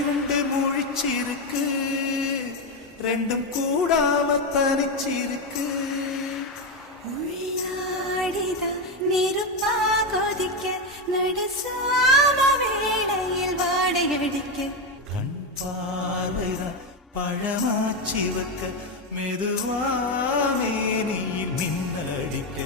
இரண்டு முழிச்சிருக்கு. ரெண்டும் கூடாம தனிச்சிருக்கு. நெருப்பா கொதிக்க நடுசாம வேளையில் வாடையடிக்க கண் பார்வைதான் பழமாச்சி வைக்க மெதுவாமே நீ மின்னடிக்க.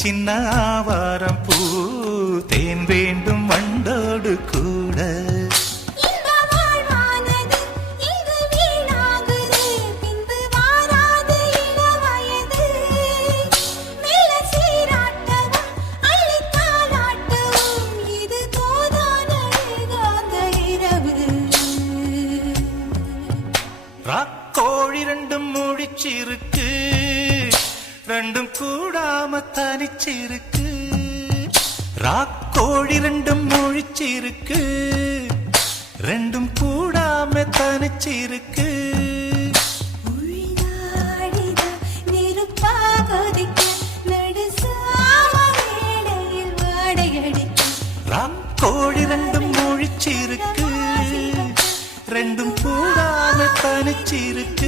சின்ன ஆவாரம் பூ தேன் வேண்டும் வண்டோடு கூட. ராக்கோழி ரெண்டும் முழிச்சிருக்கு. ரெண்டும் கூடாம தனிச்சிருக்கு. ராக்கோழி ரெண்டும் முழிச்சிருக்கு. ரெண்டும் கூடாம தனிச்சிருக்கு. ராக்கோழி ரெண்டும் முழிச்சிருக்கு. ரெண்டும் கூடாம தனிச்சிருக்கு.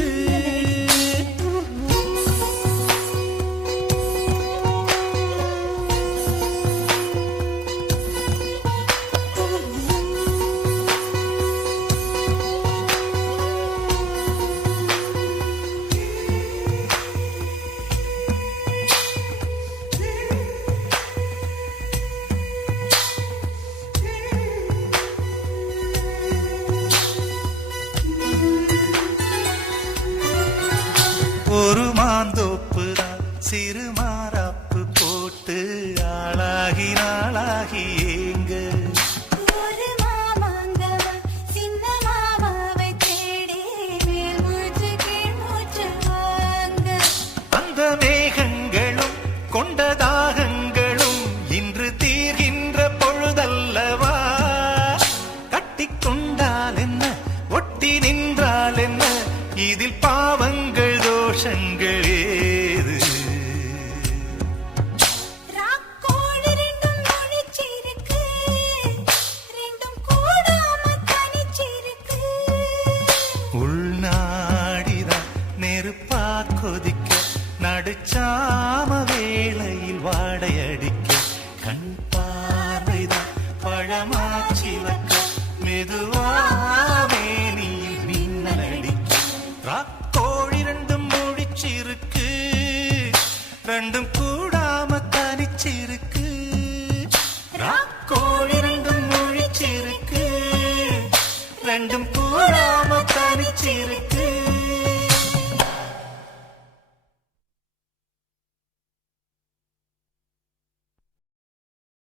மூச்சு வாங்க. அந்த மேகங்களும் கொண்ட தாகங்களும் இன்று தீர்கின்ற பொழுதல்லவா? கட்டிக்கொண்டால் என்ன ஒட்டி நின்றால் என்ன இதில் பாவங்கள் கொதிக்க நடுச்சாம வேளையில் வாடையடிக்க கண் பார்வைதான் பழமாச்சி வைக்க மெதுவாவே நீ மின்னலடிக்க. ராக்கோழி ரெண்டும் முடிச்சிருக்கு ரெண்டும் கூடாம தனிச்சிருக்கு.